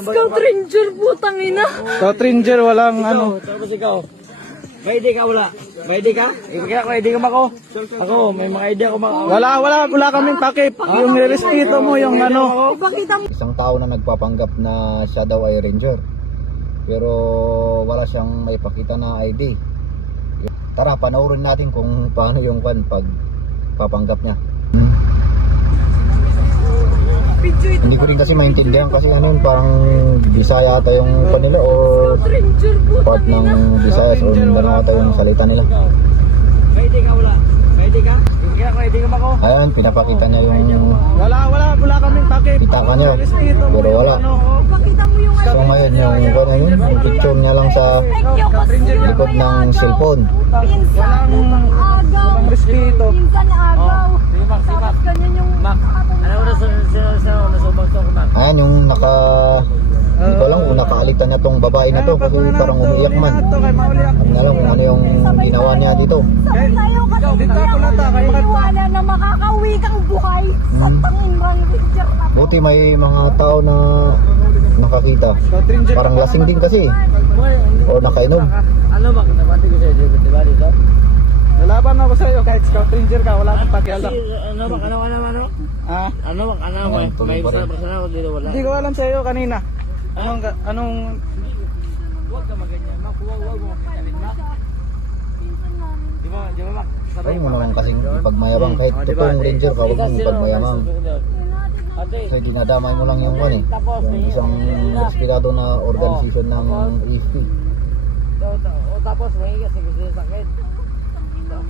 Scout Ranger, putang ina. Scout Ranger, walang ano. Tapos ikaw. May ID ka wala? May ID ka? Ipakita ko ID ka ba ko? Ako, may mga ID ako mga. Wala kaming takip. Yung respeto mo, yung ano. Isang tao na nagpapanggap na siya daw ay ranger, pero wala siyang maipakita na ID. Tara, panoorin natin kung paano yung pag papanggap niya. Hindi ko rin kasi maintindihan kasi ano yun, parang Bisaya ata yung kanila o part ng Visayas o Mindanao ata yung salita nila. May ID ka wala? May ID ka? Ipakita ko ID ka ba ko? Ayan, pinapakita niya yung Wala kaming takip. pitaka niya, pero wala. So ngayon yung picture niya lang sa likod ng cellphone. Walang respeto. Minsan agaw. Tapos ganyan yung Mac, ano oras nasubang ko Mac? Ayan yung hindi ko alam kung nakaalita na tong babae na to kasi parang umiiyak man. Hindi alam kung ano yung ginawa niya dito. sa'yo kasi hindi ako naniniwala na makakauwi kang buhay sa Tangingrang Ranger. Buti may mga tao na nakakita. Parang lasing din kasi. O nakainom. Ano ba? Nabati ko sa'yo, di ba dito? Lalaban ako sa'yo kahit Scout Ranger ka, wala akong pakialam. Ano ba? Ano? Ah, Ano ba? May isa ba sana dito wala? hindi ko alam sa'yo kanina. Anong Huwag ka maganyan, Mac. Huwag mo kitalin, Mac. Pinsan namin. Di ba, Mac? Ay mo naman kasing ipagmayabang kahit totoong ranger ka, huwag mong ipagmayabang. Ate, Kasi dinadamay mo lang yung yung isang respirado na organization ng ESP. tapos may kasi gusto yung sakit.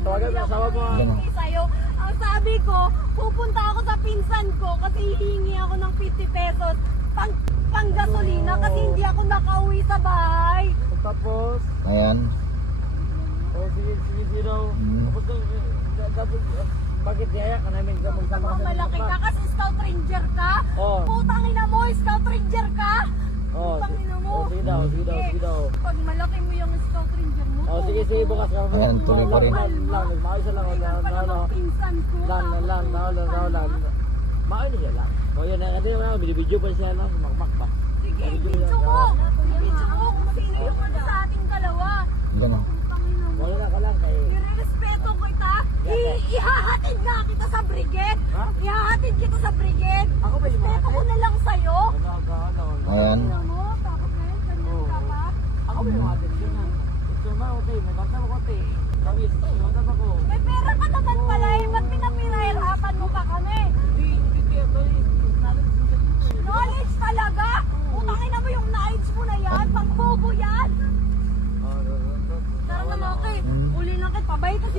Tawagan mo asawa mo. Yan. Sa'yo, ang sabi ko, pupunta ako sa pinsan ko kasi hihingi ako ng 50 pesos pang gasolina kasi hindi ako nakauwi sa bahay. Tapos, Ayan. sige daw. Tapos, bakit yaya ka namin ka magsama Pag malaki ka kasi Scout Ranger ka? Oo. Putang ina mo, Scout Ranger ka? Putang ina mo. Sige daw. Pag malaki mo yung Scout Ranger mo, Sige, bukas ka. Ayan, tuloy pa rin. Maayos lang ako. kailan pa naman pinsan ko. Maayos niya lang. O yun, hindi naman, binibidyo pa siya lang. Makmak ba? Sige, video mo. Video mo kung sino yung ano sa ating dalawa. Ganun. Putang ina mo. Wala ka lang kay... Irerespeto ko kita. Ihahatid na kita sa brigade. Ihahatid kita sa brigade. Respeto ko na lang sa'yo. Ayan. Ina mo, tapos ngayon, ganyan ka pa. Ako ba yung atin yun? Ito na, okay. May basta mo kote. Kami, sinunod ako. May pera ka naman pala eh. Ba't pinapirahirapan mo pa kami? Knowledge talaga? Utangin na mo yung knowledge mo na yan. Pangbobo yan. Tara na mga kay. Uli na kay. Pabay kasi